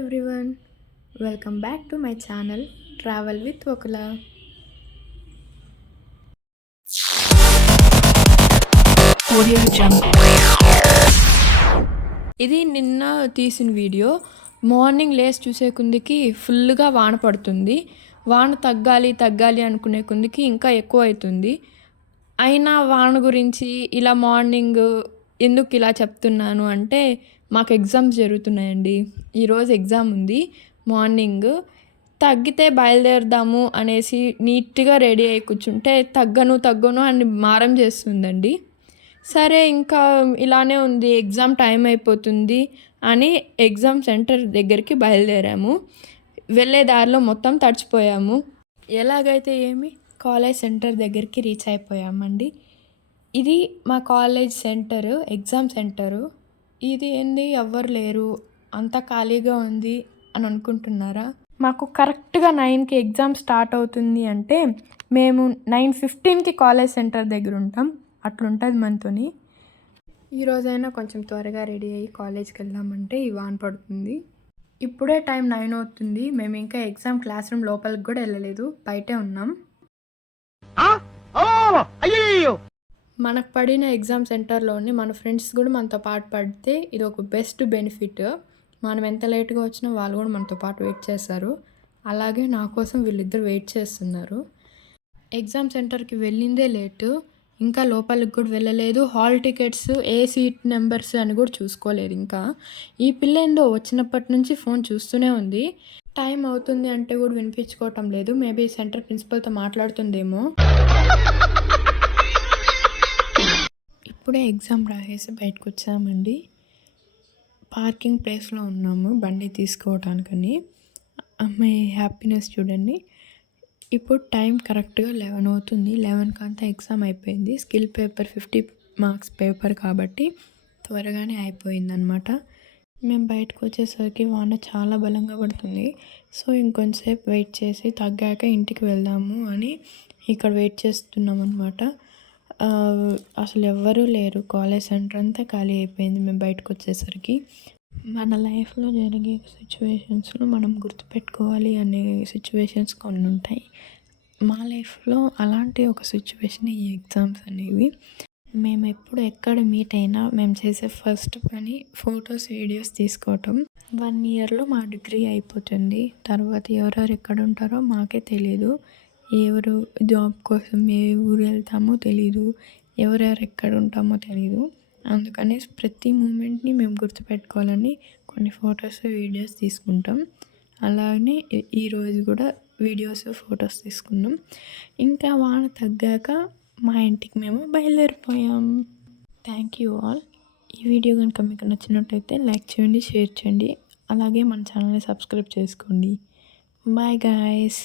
everyone, welcome back to my channel Travel with Vakula. ఇది నిన్న తీసిన వీడియో. మార్నింగ్ లేసి చూసే కొందికి ఫుల్గా వాన పడుతుంది. వాన తగ్గాలి అనుకునే కొందికి ఇంకా ఎక్కువ అవుతుంది. అయినా వాన గురించి ఇలా మార్నింగ్ ఎందుకు ఇలా చెప్తున్నాను అంటే, మాకు ఎగ్జామ్స్ జరుగుతున్నాయండి. ఈరోజు ఎగ్జామ్ ఉంది. మార్నింగ్ తగ్గితే బయలుదేరదాము అనేసి నీట్గా రెడీ అయ్యి కూర్చుంటే తగ్గను అని మారం చేస్తుందండి. సరే ఇంకా ఇలానే ఉంది, ఎగ్జామ్ టైం అయిపోతుంది అని ఎగ్జామ్ సెంటర్ దగ్గరికి బయలుదేరాము. వెళ్ళే దారిలో మొత్తం తడిచిపోయాము. ఎలాగైతే ఏమి కాలేజ్ సెంటర్ దగ్గరికి రీచ్ అయిపోయామండి. ఇది మా కాలేజ్ సెంటరు, ఎగ్జామ్ సెంటరు. ఇది ఏంది ఎవ్వరు లేరు, అంతా ఖాళీగా ఉంది అని అనుకుంటున్నారా? మాకు కరెక్ట్గా 9కి ఎగ్జామ్ స్టార్ట్ అవుతుంది అంటే మేము 9:15కి కాలేజ్ సెంటర్ దగ్గర ఉంటాం. అట్లుంటుంది మనతోని. ఈరోజైనా కొంచెం త్వరగా రెడీ అయ్యి కాలేజ్కి వెళ్దామంటే ఈ వాన పడుతుంది. ఇప్పుడే టైం 9 అవుతుంది. మేము ఇంకా ఎగ్జామ్ క్లాస్ రూమ్ లోపలికి కూడా వెళ్ళలేదు, బయటే ఉన్నాం. మనకు పడిన ఎగ్జామ్ సెంటర్లోని మన ఫ్రెండ్స్ కూడా మనతో పాటు పడితే ఇది ఒక బెస్ట్ బెనిఫిట్. మనం ఎంత లేట్గా వచ్చినా వాళ్ళు కూడా మనతో పాటు వెయిట్ చేస్తారు. అలాగే నా కోసం వీళ్ళిద్దరు వెయిట్ చేస్తున్నారు. ఎగ్జామ్ సెంటర్కి వెళ్ళిందే లేటు, ఇంకా లోపలికి కూడా వెళ్ళలేదు. హాల్ టికెట్స్, ఏ సీట్ నెంబర్స్ అని కూడా చూసుకోలేదు. ఇంకా ఈ పిల్ల ఏందో వచ్చినప్పటి నుంచి ఫోన్ చూస్తూనే ఉంది. టైం అవుతుంది అంటే కూడా వినిపించుకోవటం లేదు. మేబీ సెంటర్ ప్రిన్సిపల్తో మాట్లాడుతుందేమో. ఇప్పుడే ఎగ్జామ్ రాసేసి బయటకు వచ్చామండి. పార్కింగ్ ప్లేస్లో ఉన్నాము బండి తీసుకోవటానికని. అమ్మాయి హ్యాపీనెస్ చూడండి. ఇప్పుడు టైం కరెక్ట్గా 11 అవుతుంది. 11కి అంతా ఎగ్జామ్ అయిపోయింది. స్కిల్ పేపర్ 50 మార్క్స్ పేపర్ కాబట్టి త్వరగానే అయిపోయిందనమాట. మేము బయటకు వచ్చేసరికి వాన చాలా బలంగా పడుతుంది. సో ఇంకొంచెంసేపు వెయిట్ చేసి తగ్గాక ఇంటికి వెళ్దాము అని ఇక్కడ వెయిట్ చేస్తున్నాం అనమాట. అసలు ఎవ్వరూ లేరు, కాలేజ్ సెంటర్ అంతా ఖాళీ అయిపోయింది మేము బయటకు వచ్చేసరికి. మన లైఫ్లో జరిగే సిచ్యువేషన్స్లో మనం గుర్తుపెట్టుకోవాలి అనే సిచ్యువేషన్స్ కొన్ని ఉంటాయి. మా లైఫ్లో అలాంటి ఒక సిచ్యువేషన్ ఈ ఎగ్జామ్స్ అనేవి. మేము ఎప్పుడు ఎక్కడ మీట్ అయినా మేము చేసే ఫస్ట్ పని ఫొటోస్, వీడియోస్ తీసుకోవటం. 1 ఇయర్లో మా డిగ్రీ అయిపోతుంది. తర్వాత ఎవరెవరు ఎక్కడ ఉంటారో మాకే తెలీదు. ఎవరు జాబ్ కోసం ఏ ఊరు వెళ్తామో తెలీదు, ఎవరెవరు ఎక్కడ ఉంటామో తెలీదు. అందుకని ప్రతి మూమెంట్ని మేము గుర్తుపెట్టుకోవాలని కొన్ని ఫొటోస్, వీడియోస్ తీసుకుంటాం. అలాగే ఈరోజు కూడా వీడియోస్, ఫొటోస్ తీసుకున్నాం. ఇంకా వాన తగ్గాక మా ఇంటికి మేము బయలుదేరిపోయాం. Thank you all. ఈ వీడియో కనుక మీకు నచ్చినట్టయితే లైక్ చేయండి, షేర్ చేయండి. అలాగే మన ఛానల్ని సబ్స్క్రైబ్ చేసుకోండి. Bye guys.